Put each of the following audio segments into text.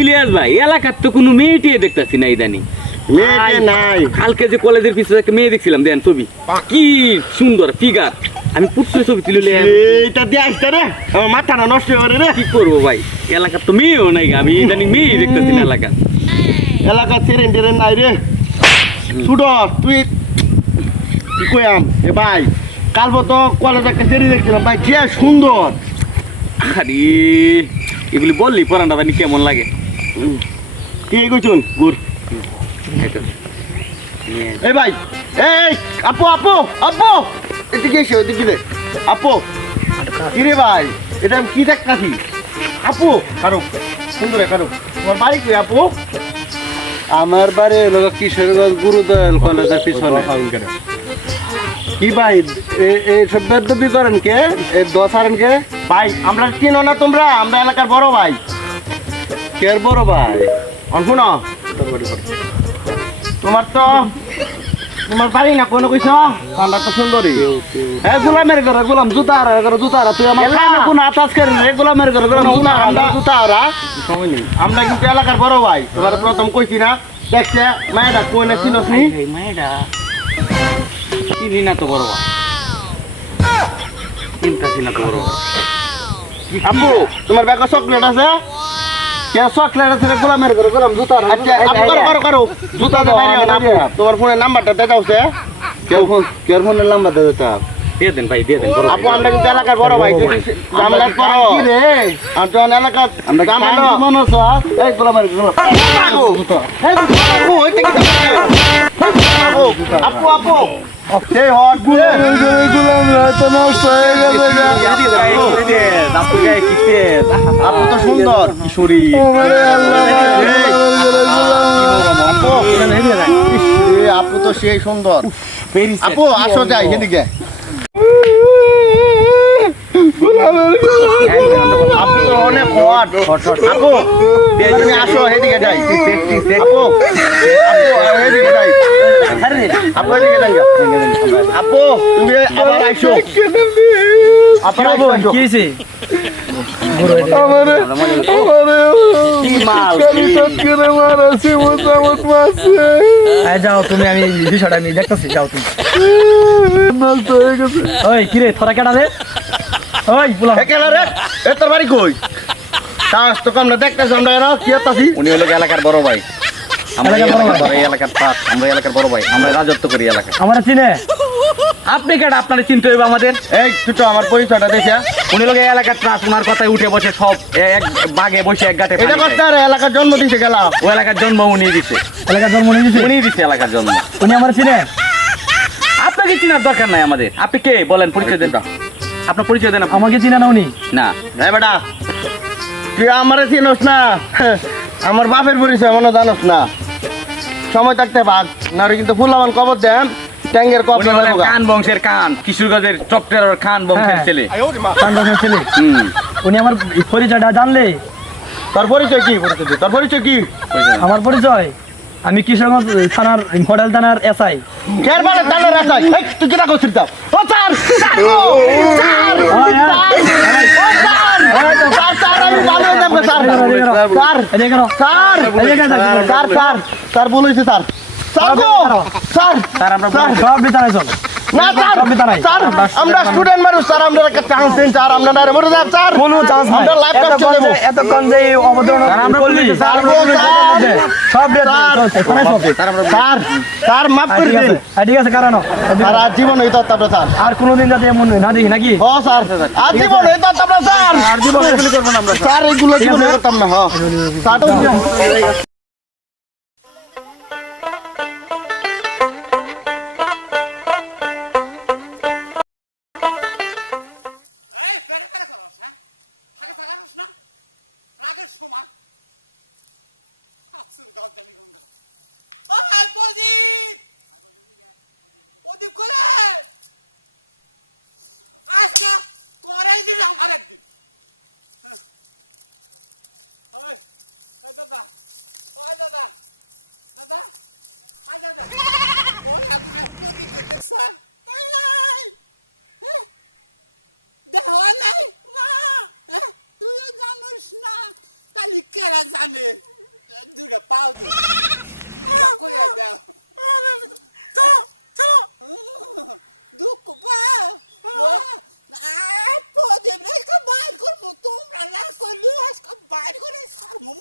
ইলিয়াস ভাই এলাকার তো কোনো মেয়েটিয়ে দেখতাছি না ইদানি। মেয়ে নাই। কালকে যে কলেজের পিছনে একটা মেয়ে দেখছিলাম, দেন ছবি কি সুন্দর ফিগার, আমি পুটসুর ছবি তুলে এটা দিয়ে আসতে রে, আমার মাথাটা নষ্ট করে রে। কি করবো ভাই, এলাকার তো মেয়েও নাই, আমি ইদানি মেয়ে দেখতেছি না এলাকার। এলাকা চেরেন টেরেন নাই রে। ছুট তুই কি কইয়াম যে ভাই, কালকে তো কলেজে একটা চেরি দেখছিলাম ভাই, যে সুন্দর। আরে এগুলি বললি পরানটা জানি কেমন লাগে। কি কইছুন গুর এই ভাই, এই আপু আপু আপু, এদিকে এসে ওদিকে দে। আপু কি রে ভাই, এটা আমি কি দেখতাছি? আপু কারো সুন্দর কারো, তোমার বাড়ি কি আপু? আমার বাড়ি লোক কিশোরগঞ্জ গুরুদয়াল কলেজের পিছনে। কি ভাই এই সব বেদবি করেন কে, এই দশ আরেন কে? ভাই আমরা চিনো না তোমরা, আমরা এলাকার বড় ভাই। কে বড় ভাই? অল্পন তোমার তো তোমার বাড়ি না কোনো কইছ, আমরা তো সুন্দরী। হ্যাঁ গোলামের ঘরে গোলাম, জুতা আর জুতা আর তুই আমার কোন আতাস করে রে, গোলামের ঘরে গোলাম জুতা আর আমরা জুতা ওরা সময় নেই। আমরা কিন্তু এলাকার বড় ভাই, তোমার প্রথম কইছি না দেখছে মায়েরা কোন চিনস নি? মায়েরা চিনি না তো বড় ভাই, চিন্তা চিনা তো বড় ভাই। আপু তোমার ব্যাগে চকলেট আছে? কে চকলেট আছে রে, গোলামের ঘরে গোলাম জুতা আর আচ্ছা আপু করো করো করো, জুতা দে বাইরে না। তোমার ফোনের নাম্বারটা দে দাও সে। কে ফোনের নাম্বার দে তা দিয়ে দেন ভাই, দিয়ে দেন বড় আপু আমরা কিন্তু এলাকার বড় ভাই, জামলাত পড়ো কি রে আর যখন এলাকার আমরা মনে হচ্ছে এই গোলামের ঘরে আপু আপু সেই হট গোলাম রে তো নষ্ট হয়ে গেছে। আপু তো সুন্দর কিশোরী। আপু তো সেই সুন্দর। আপু আসো যাই এদিকে। আপু তো অনেক হট। আপু তুমি আসো এদিকে যাই। আপু আপু এদিকে যাই। আপু এদিকে যাই। আপু তুমি আবার আইসো। আবার আইসো। কি হইছে? কি মাল যাও তুমি, আমি বিষয়টা আমি দেখতেছি, যাও তুমি। ওই কিরে থরা কেটা রে, ওই পোলা একেলা রে, এ তোর বাড়ি কই? সাহস তো কম না, দেখতেছ আমরা এরা কি আছি। উনি হলো এলাকার বড় ভাই, আমরা এই এলাকার পাস, আমরা এলাকার বড় ভাই, আমরা রাজত্ব করি এলাকায়। আমার চিনে আপনি কেটা, আপনারা চিনতে হইব আমাদের। এই তুই আমার পরিচয়টা দেখে। উনি লোক এই এলাকার ত্রাস, উনার কথায় উঠে বসে সব এক বাগে বসে এক গাটে এটা করতে আর এলাকার জন্ম দিতে গেলা। ও এলাকার জন্ম উনি দিছে, এলাকার জন্ম নিয়ে দিছে, উনি দিছে এলাকার জন্ম। উনি আমার চিনে। আপনাকে চিনার দরকার নাই আমাদের। আপনি কে বলেন, পরিচয় দেন। আপনার পরিচয় দেন। আমাকে চিনে না উনি? না হ্যাঁ বেটা, তুই আমার চিনস না, আমার বাপের পরিচয় মনে জানোস না। সময় থাকতে ভাগ না, কিন্তু ফুলামান কবর দেন ট্যাঙ্গের কবর। খান বংশের খান, কিশোরগঞ্জের চকটের খান বংশের ছেলে। কান্ডের ছেলে। হুম, উনি আমার পরিচয়টা জানলে? তোর পরিচয় কি? তোর পরিচয় কি? আমার পরিচয় আমি কিশোরগঞ্জ থানার মডেল থানার এসআই। কের মানে তার রাস্তায় তুই কিনা করছিস? দাও ও স্যার, স্যার ও স্যার, স্যার বলেছি স্যার, স্যার গো স্যার, স্যার আমরা সব বিতানা চল না স্যার, স্যার আমরা স্টুডেন্ট মানুষ স্যার, আমরা একটা চান্স দেন স্যার, আমরা না মরে যাব স্যার, কোনো চান্স নাই। আমরা লাইফ কাটতে দেব। এতক্ষণ যে অবতরণ আমরা বলি স্যার সব স্যার, স্যার মাফ করে দিন ঠিক আছে কারণ স্যার, আর জীবন এই তো আপনারা স্যার, আর কোনোদিন যাতে এমন না দেখি নাকি? ও স্যার আর জীবন এই তো আপনারা স্যার, আর জীবন এগুলি করবো না আমরা। স্যার এইগুলো জীবন করতাম না। হ্যাঁ স্যার বেড়া জানে দুটা পাও তো কইয়া দাও দুঃখ পাও প্রদীপ রেখে বাইর করবো তোমরা না করলে আজকে বাইর করে সারমু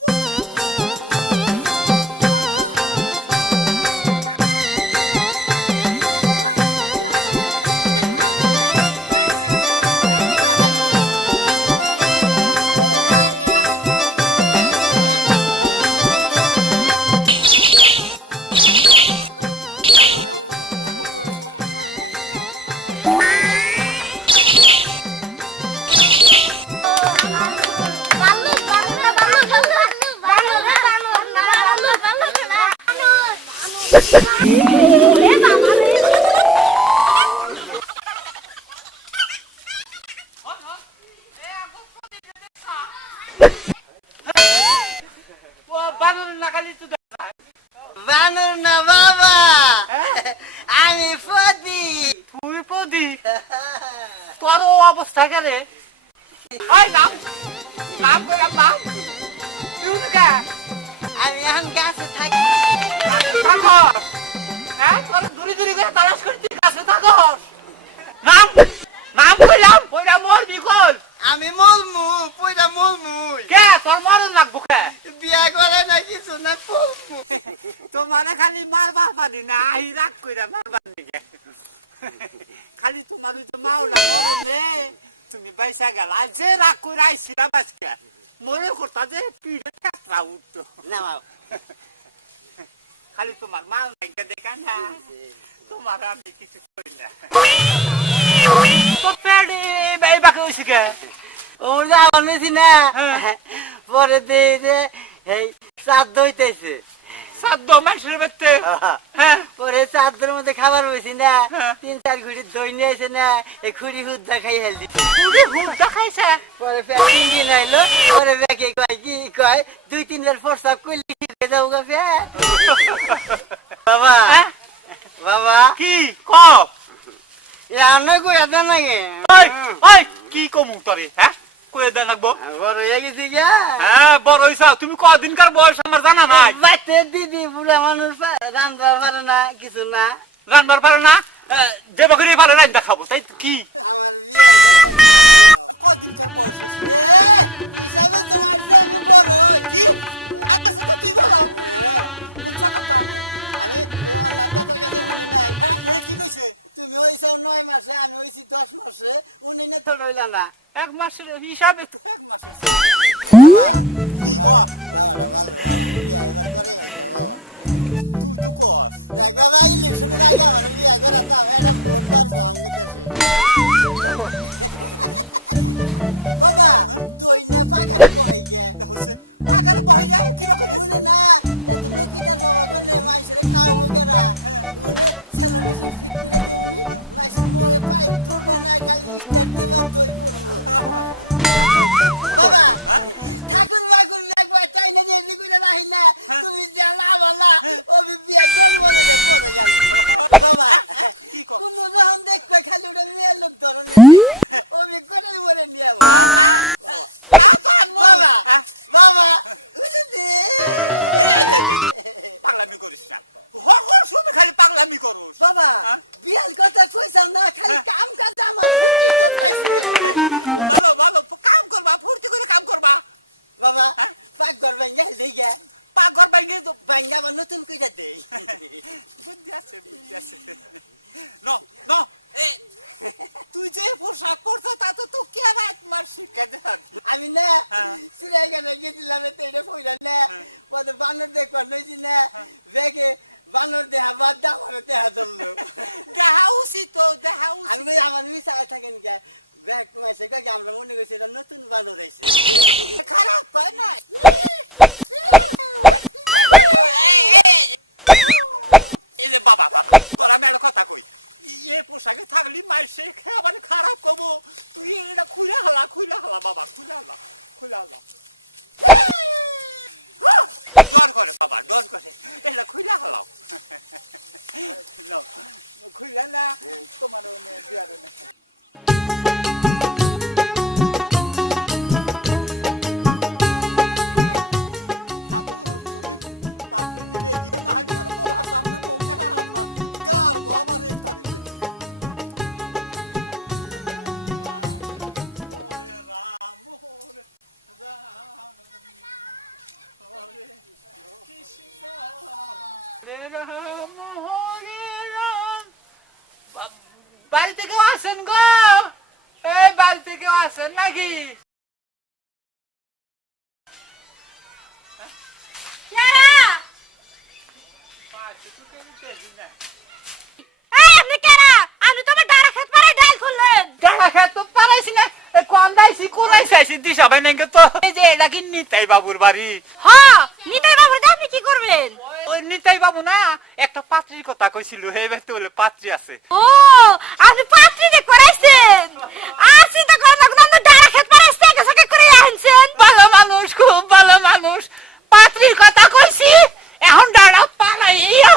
বানর না বাবা আমি প্রদীপ তুই প্রদীপ তোর অবস্থা কেরে আমি এখন গাছে থাকি আমি মলমু পয়দা মলমু বিয়া করে না কিছু না ফলমু তোমারে খালি মারবার পারি না আহি রাগ কইরা মারবার নিগে খালি তোমার তো মাওলা মরনে তুমি বাইসা গেল আর যে রাগ কইরা আইছিলাম আজকে মনে করতা যে পিড়ে কাপড়া উঠতো না খালি তোমার মা নাইকে দেখা না তোমার আমি কিছু করি না তো পেড়ি বাই বাকি উসিকে ওর যাওয়ার মেশি না পরে দেই যে এই শ্রাদ্ধ হইতেছে সাদ্দ মাসের বেতে হ্যাঁ পরে চাঁদের মধ্যে খাবার হয়েছি না 3-4 খুঁড়ি দই নিয়ে আসে না এই খুঁড়ি হুদ্দা খাই হেলদি হুদা খাইছে পরে ফ্যামিলি নাইলো পরে ব্যাকে কয় কি কয় 2-3 বার ফর্সা কইলি খেয়ে যাও গা ফ্যান বাবা বাবা কি ক রান্না করে দেন নাকি ওই ওই কি কমু তরে হ্যাঁ কই দেন লাগবো বড় হয়ে গেছি গা হ্যাঁ বড় হইছা তুমি কদিনকার বয়স আমার জানা নাই বাচ্চা দিদি বুড়া মানুষ রান্নার পারে না কিছু না রান্নার পারে না যে বকরি পারে না দেখাবো তাই কি আমার বিয়ার কথা কদিনকার বয়স হইছে হিসাবে তোমার চেয়ে আমি বড় হই। কি আমার সাথে তুই বলো হ্যাঁ, বুঝছা কথা আমি এই অন্যার দাদার কাছে শুনি নাই হ্যাঁ হে কি কইছে তুমি হইছো 9 মাসে আমি হইছি 10 মাসে উনি না তো রইলা না এক মাসের হিসাবে তো এক মাসের বাবা কি ক বাবাটা ভালো আমার বিয়া এবার করে হইছে বাবা তুই তো কস দেখ বাবা ইলেকশনের আগে আমার বিয়া করা দাও এটা ভোট পারবো আমাকে দেশে বাবা তুই না পাকারে বহাই গে হচ্ছে পাকারে বহিয়া কি বকরি উনি না এত নকিটার বাবা কোনে মাইসের খাওয়াবো কেরা উনি ছেলে মেশিন ফিট করে দিয়ে উনি মাইসের মোহে পাইপ ধরবো না খালি স্টার্ট দিবার দই পড়বো বাবা ঠাকুর বাকুর একবার তাই না যে করে রাখি না তুমি জানা বলা ও বিয়া করবো না যে পরে গেল বাবা কি কর কোন রকম দেখবে খালি ওটা মেয়ে লোক ধরনের ও বি করে বলে নিয়ে বাবা বাবা পাগলামি করিস না হর শুনে খালি পাগলামি করস বাবা বিয়ার কথা কইছাম না খালি কাম কাজ আমার ফুটি তো খাইছে ভালো ভালো কাম করবা ফুর্তি করে কাম করবা বাবা পাক করবেন গেল দেই গে পাগর বাইঙ্গে তো বাঙ্গা আবার নতুন কইরা দেই বুদ্ধি আছে ন ন এ তুই যে পোশাক পরছ তা তো তো কে রাত মার শিখে দেন আমি না সিরাইখানে গেছিলাম এটা কইরা না পরে বানর দেখবার নইছি না ব্যাগে বানর দেহা বাদ দা আমার দেহা ধরলো দেখা উচিত তো দেখা উচিত আমি আমার মিশা থাকেন গে ব্যাগ মাইছে কে আমরা মনে করছি এটা নতুন বানর আইছে খারাপ পায় না এই যে বাবা বাবা তোরা মেয়ের কথা কই এ পোশাকে থাকলি মাইসে খেয়ে খারাপ কবো তুই এটা খুলে হালা বাবা খুলে হালা ডর করে বাবা ডর করে এটা খুলে হালাও খুলে না তোমার বিয়ার এটা কি নিতাই বাবুর বাড়ি? হ্যাঁ, নিতাই বাবুর কাছে আপনি কি করবেন? ওই নিতাই বাবু না একটা পাত্রীর কথা কইছিল, এই ব্যক্তি বলে পাত্রী আছে। ও, আপনি পাত্রীকে করাইছেন? আসি তো করে না, আপনি ডাড়া খেত পারাইছে, একে করে আনছেন। ভালো মানুষ, খুব ভালো মানুষ। পাত্রীর কথা কইছি, এখন ডাড়া পাড়াইও।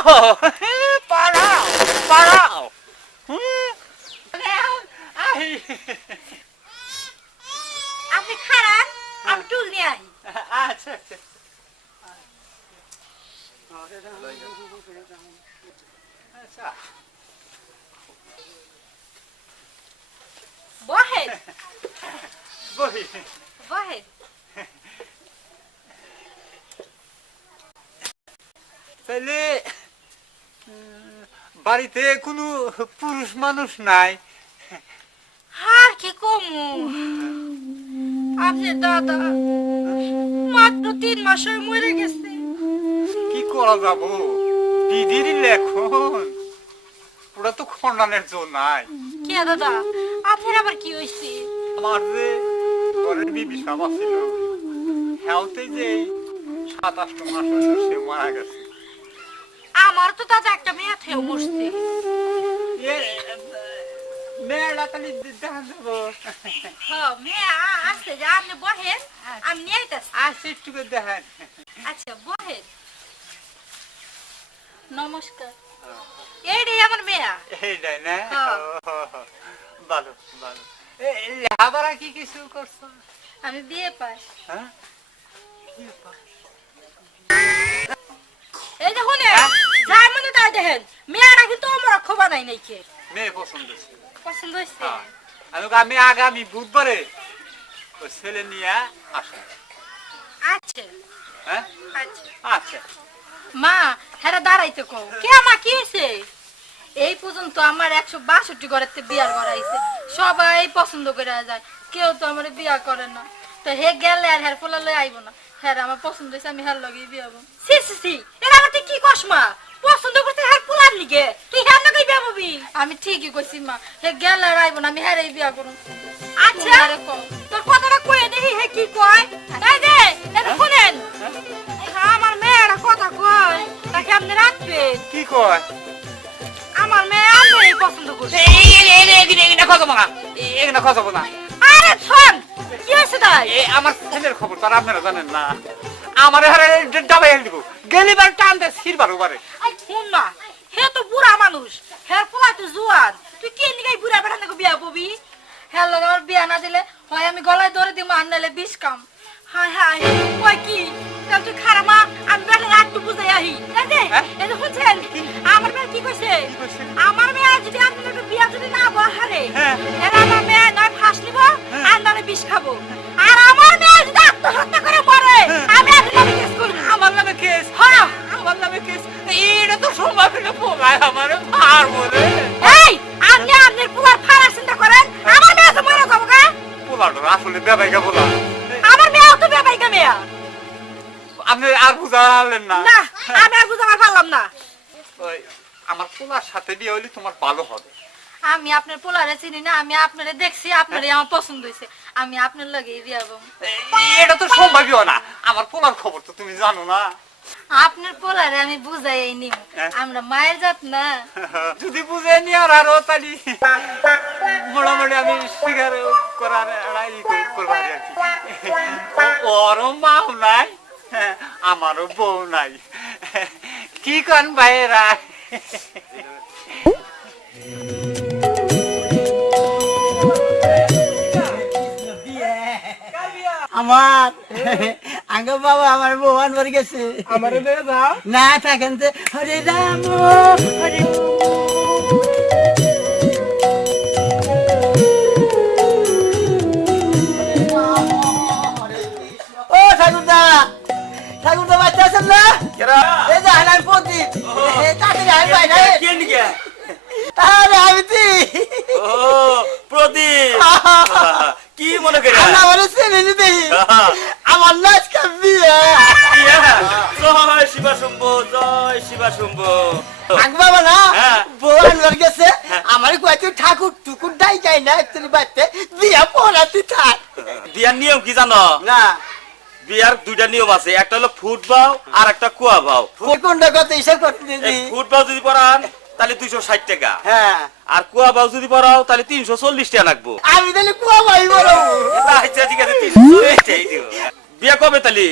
পাড়াও, পাড়াও। আপনি খারাপ, আমি টুল নিয়ে আই। আচ্ছা আচ্ছা। আচ্ছা বহেন, বহি। বহেন। তাহলে বাড়িতে কোনো পুরুষ মানুষ নাই? আর কি কমু, আপনার দাদা মাত্র 3 মাস হয়ে মরে গেছে। কি করা যাব? দিদির লেখন ওরা তো খন্ডানের জো নাই। কে দাদা, আপনার আবার কি হয়েছে? আমার যে ঘরের বিবি সামা ছিল, হেলতে যে 27 মাস হয়েছে সে মারা গেছে। আমার তো দাদা একটা মেয়ে থেও মরছে। মেয়েরা তাহলে দেখা যাবো। হ্যাঁ, মেয়ে আসছে, যে আপনি বহেন, আমি নিয়ে আইতাছি। আসছে একটু করে দেখেন। আচ্ছা, বহেন। নমস্কার। এইটাই আমার মেয়া। এইটাই না? হ্যাঁ। ভালো ভালো। লেখাপড়া কি কিছু করছো? আমি বিয়ে পাস। হ্যাঁ? এই যে শুনে, যাই মনে তাই দেখেন, মেয়াটা কিন্তু আমার খোবা নাই নাকি। মেয়ে পছন্দ হয়েছে। পছন্দ হয়েছে? আমি আগামী বুধবারে ওই ছেলে নিয়ে আসবো। আচ্ছা হ্যাঁ আচ্ছা। আচ্ছা। মা, হ্যাঁ দাঁড়াইতে কও। কে মা, কি হয়েছে? এই পর্যন্ত আমার 162 ঘরের বিয়ার করাইছে, সবাই পছন্দ করে যায়, কেউ তো আমার বিয়া করে না। তো হে গেলে আর হের ফলে লই আইব না। হ্যাঁ আমার পছন্দ হয়েছে, আমি হের লগেই বিয়া হবো। সি সি সি, এটা আমার তুই কি কস মা? পছন্দ করতে হের পোলার লিগে তুই হের লগেই বিয়া হবি? আমি ঠিকই কইছি মা, হে গেলে আর আইব না, আমি হেরেই বিয়া করব। আচ্ছা, তোর কথাটা কই দেখি হে কি কয়। এই যে এটা শুনেন, আমার মেয়ের কথা কয় নাকি আপনি রাখবেন? কি কয়? আমার মেয়ে আমি পছন্দ করছি। এটা কথা বলা, এটা কথা বলা। আরে শোন, কি হয়েছে তাই? আমার ছেলের খবর তো আর আপনারা জানেন না। আমার হারে ডাবাই দিব, গেলিবার টানতে সিরবার উপরে। আই শুন মা, হে তো বুড়া মানুষ, হের পোলা তো জুয়ান, তুই কি নিগাই বুড়া বেটা নাকি বিয়া হবি? হের লগে আমার বিয়া না দিলে হয় আমি গলায় ধরে দিব, আর নাইলে বিষ কাম। হায় হায়, কই কি তাহলে তুই খারাপ মা, আমি বেটা রাখতে বুঝাই আহি। এই যে শুনছেন, আমার মেয়ে কি কইছে? আমার মেয়ে যদি আপনাকে বিয়া যদি না বহারে, আমার মেয়ে নয় ফাঁস নিব আর নয় বিষ খাবো। আর আমার মেয়ে যদি আত্মহত্যা করে মরে, আমি আপনাকে কেস করি। আমার নামে কেস? হ্যাঁ, আমার নামে কেস? এটা তো সম্ভব না, পোলায় আমার মারবো রে। এই, আপনি আপনার পুয়ার ফাড়া চিন্তা করেন, আমার মেয়ে তো মরে যাবো গা। পোলাটা আসলে বেবাইকা পোলা। আমার মেয়েও তো বেবাইকা মেয়া। আপনি আর বুঝা পারলেন না। না, আমি আর বুঝতে পারলাম না। ওই আমার পোলার সাথে বিয়ে হলে তোমার ভালো হবে। আমি আপনার পোলারে চিনি না, আমি আপনারে দেখছি, আপনারই আমার পছন্দ হয়েছে, আমি আপনার লগে বিয়ে হবো। এটা তো সম্ভবই না, আমার পোলার খবর তো তুমি জানো না। আপনার পোলারে আমি বুঝাই নিব, আমরা মায়ের জাত না। যদি বুঝে নি আরো তালি মোটামুটি আমি স্বীকার করার করবো আর কি। ওরও মাও নাই, আমারও বউ নাই, কি কন ভাইয়েরা? আমার আঙ্গ বাবা আমার বউয়ান মরে গেছে। আমার লয়ে যাও। না থাকেন যে হরে রাম হরে ফুটবল যদি পড়ান তাহলে 260 টাকা আর কোয়া বল যদি পড়াও তাহলে 340 টাকা লাগবে বিয়া কবে তালি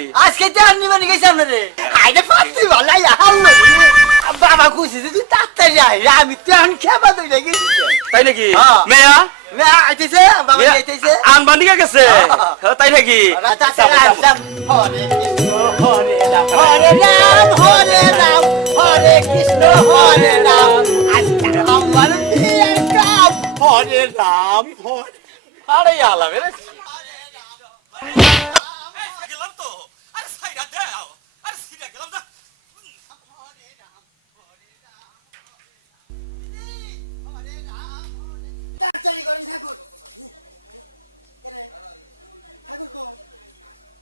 মেয়া আম্বা দিয়ে গেছে তাই নাকি তাড়াতাড়ি করেন ঠাকুর কেন ঠাকুর কো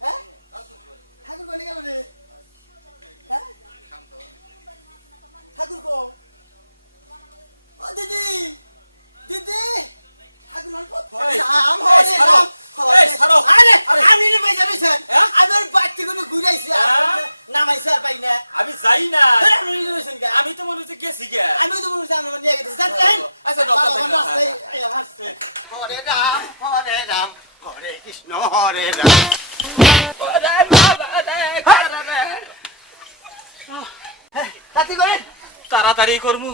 হ্যাঁ ঠাকুর কোনে গেল রে হ্যাঁ ঠাকুর কো ও দিদি দিদি ঠাকুর রাম হরে রাম আরে আমি নে ভাই জানিছেন আমার বাচ্চা কোনো ঘুরাইছে নামাইছে আর পাই না আমি যাই না আপনি নিয়েছেন কে আমি তো মনে হচ্ছে গেছি গে আমি তো মনে হচ্ছে আমরা নিয়ে গেছি জানেন আচ্ছা হরে রাম হরে কৃষ্ণ হরে রাম তাতে করে তাড়াতাড়ি করমু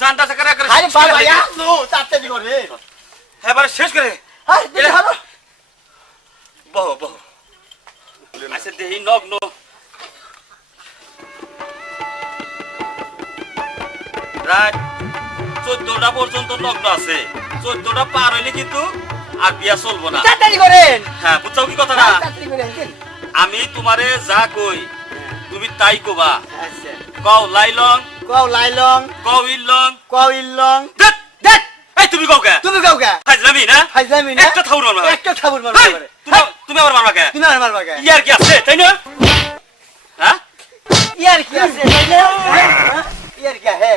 জানটা চাকার একবার আরে বাবা আসো তাড়াতাড়ি করে এবারে শেষ করে আরে দেখো বহ বহ আচ্ছা দেহি নগ্ন রাত 14টা পর্যন্ত নগ্ন আছে 14টা পার হইলে কিন্তু আর বিয়া চলবো না তাড়াতাড়ি করে হ্যাঁ বুঝছো কি কথাটা তাড়াতাড়ি করে আমি তোমারে যা কই তুমি তাই কবা আচ্ছা কও লাইলং কও লাইলং কও ইলং কও ইলং দেখ দেখ এই তুমি কও কে তুমি কও কে ফাজলামি না ফাজলামি না একটা থাউর মারবা একটা খাবার মারবা এই, করে তুমি আমার মারবা কে তুমি আর মারবা কে ইয়ার কি আছে তাই না হ্যাঁ ইয়ার কি আছে ইয়ার কি হে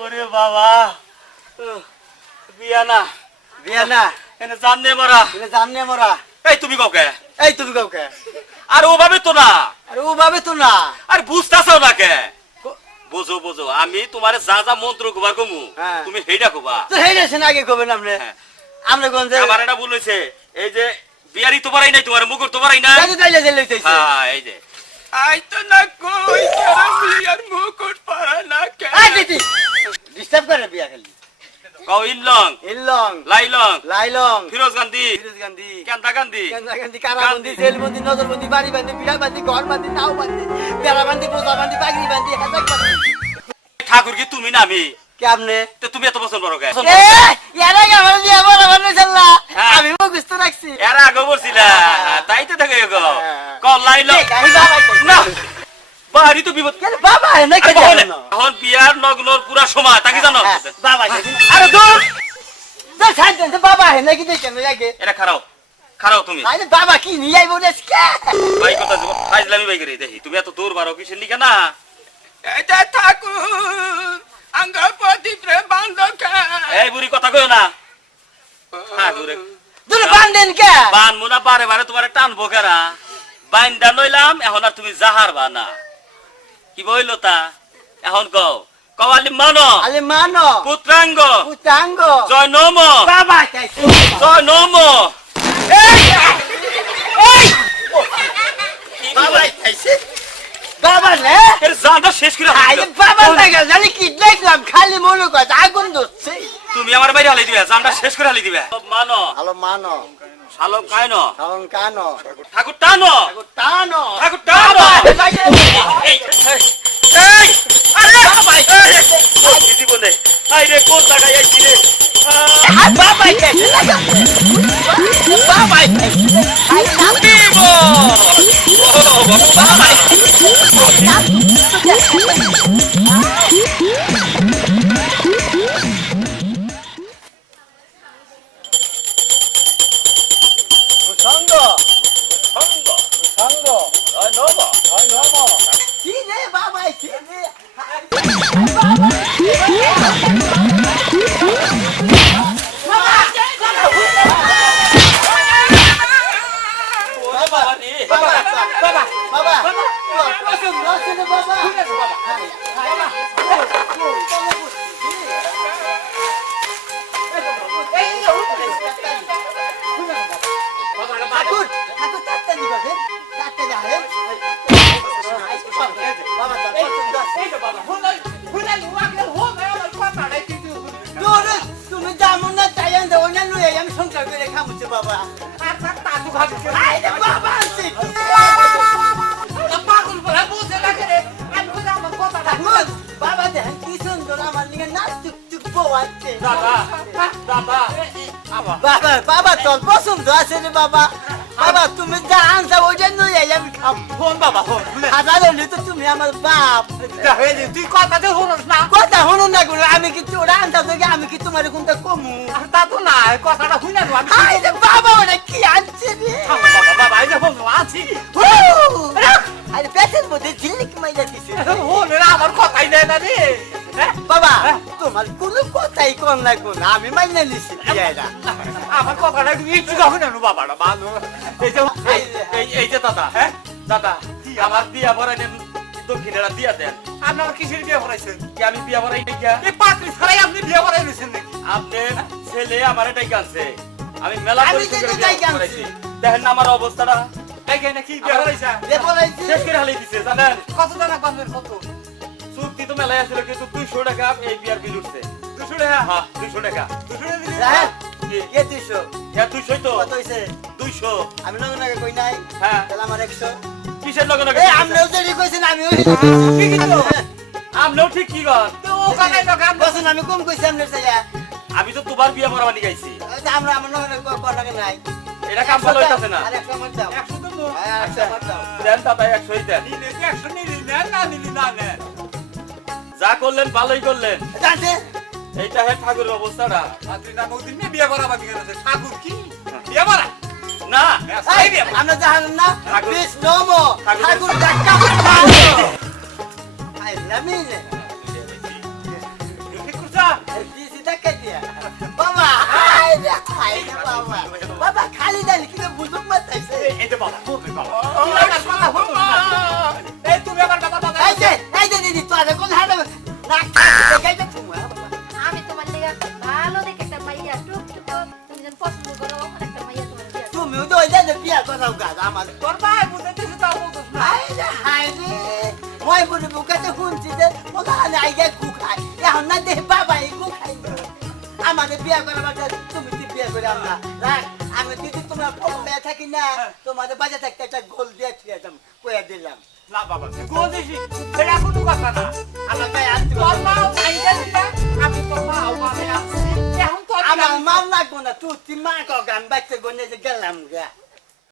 ওরে বাবা বিয়া না বিয়া না এনে জাননে মরা তুমি জাননে মরা এই তুমি কও কে এই তুমি কও কে আর ওভাবে তো না আরে ও ভাবে তো না আর বুঝতাছাও না কে বুঝো বুঝো আমি তোমারে যা যা মন্ত্র কবার কমু হ্যাঁ। তুমি হেইডা কবা তো হেই গেছেন আগে কবেন আপনি হ্যাঁ। আমরা কোন যে আমার এটা ভুল হইছে এই যে বিয়ারি তো পারাই নাই তোমার মুকুর তো পারাই নাই যাইতে তাইলে যাইলে লইতেছি হ্যাঁ এই যে আই তো না কই কেন বিয়ার মুকুট পারা না কে আই দিদি ডিস্টার্ব করে বিয়া খালি কও ইলং ইলং লাইলং লাইলং ফিরোজ গান্ধী ফিরোজ গান্ধী কেন্দা গান্ধী গান্ধী কারাবন্দি জেলবন্দি নজরবন্দি বাড়ি বান্ধি বিড়া বান্ধি ঘর বান্ধি নাও বান্ধি বেড়া বান্ধি বোঝা বান্ধি বাগরি বান্ধি হাজাক বান্ধি ঠাকুর কি তুমি না আমি কে আপনি তো তুমি এত পছন্দ করো কে এ এরা কি আমার বিয়া বড় বান্ধি চললা হ্যাঁ। আমি মুখস্থ রাখছি এর আগে বলছিলা তাই তো থাকে গো কও লাইলং এই বাবা না বাহারি তো বিপদ কেন বাবা না কে আরে জানো এখন বিয়ার নগ্নর পুরা সময় তাকে জানো বাবা আরে দূর তো ছাড় দেন বাবা হে নাকি দেখেন আগে এটা খারাও খারাও তুমি আরে বাবা কি নিয়ে আইবো কে ভাই কথা ফাইজলামি ভাই করে দেখি তুমি এত দূর বারো কিসের নিকে না এটা ঠাকুর আঙ্গপতি প্রেম বান্ধব এই বুড়ি কথা কইও না ঠাকুরে তুই বান্ধেন কে বান মুনা বারে বারে তোমারে টানবো কেরা বাইন্দা নইলাম এখন আর তুমি জাহার বানা কি বইলো তা এখন কও কওয়ালি মানো আলে মানো পুত্রাঙ্গ উতাঙ্গ জয় নম বাবা চাইছে জয় নম বাবা চাইছে বাবা না এর জানটা শেষ করে আরে বাবা না জানি কি দেখলাম খালি মনে কয় আগুন ধরছে তুমি আমার বাইরে হালি দিবে জানটা শেষ করে হালি দিবে মানো ঠাকুর টানো টানো ঠাকুর টানো এই এই আল্লাহ কোন দিদি বলে আই রে কোন জায়গায় আইছি রে বাবা চাইছে বাবা